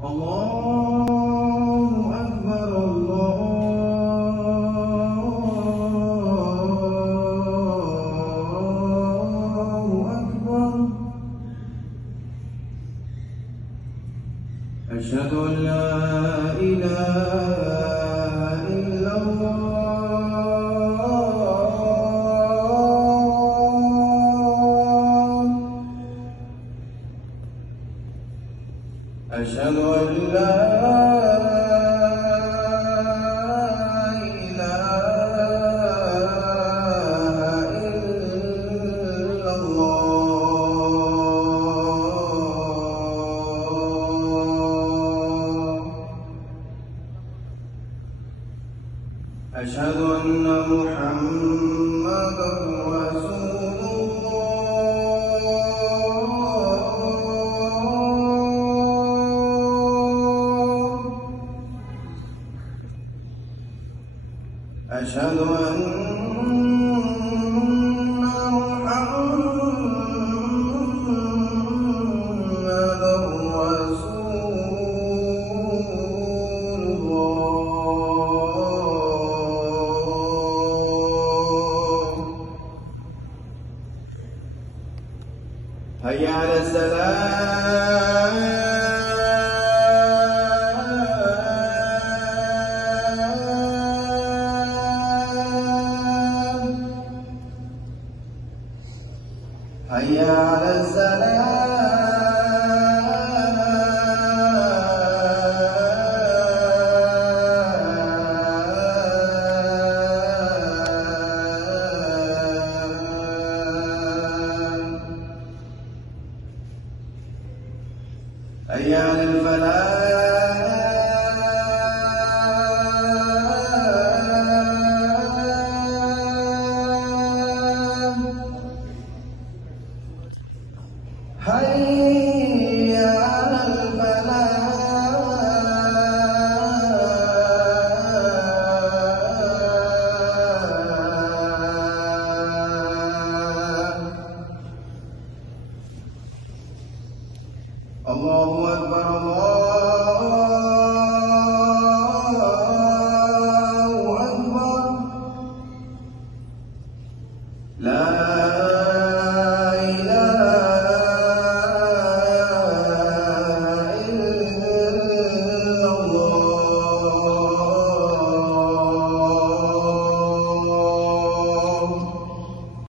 الله أكبر الله أكبر. أشهد أن لا إله إلا الله. أشهد أن لا إله إلا الله. أشهد أن محمدًا رسول الله. أشهد أن محمدًا رسول الله. هيا على السلام. هيا على السلام. هيا على الفلاح. هيا